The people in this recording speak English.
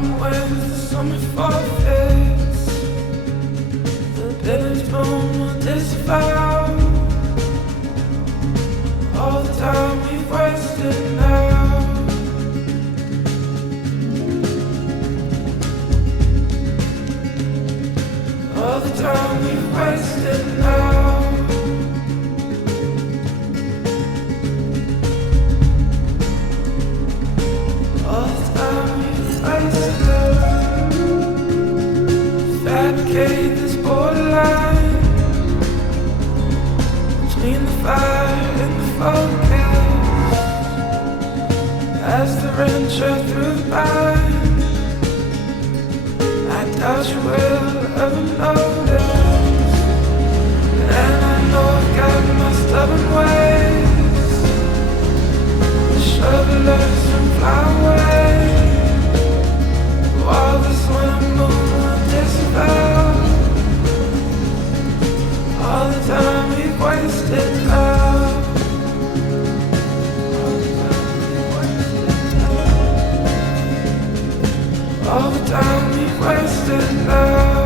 autumn winds, the summer forfeits. The village moon will disavow all the time we've wasted now. All the time we've wasted now. Fabricate this borderline between the fire and the focus. As the wrencher through the bind, I doubt you will ever notice. And I know I've got my stubborn ways. The shovelers and fly away. While this winter moon will disavow all the time we've wasted now. All the time we've wasted now.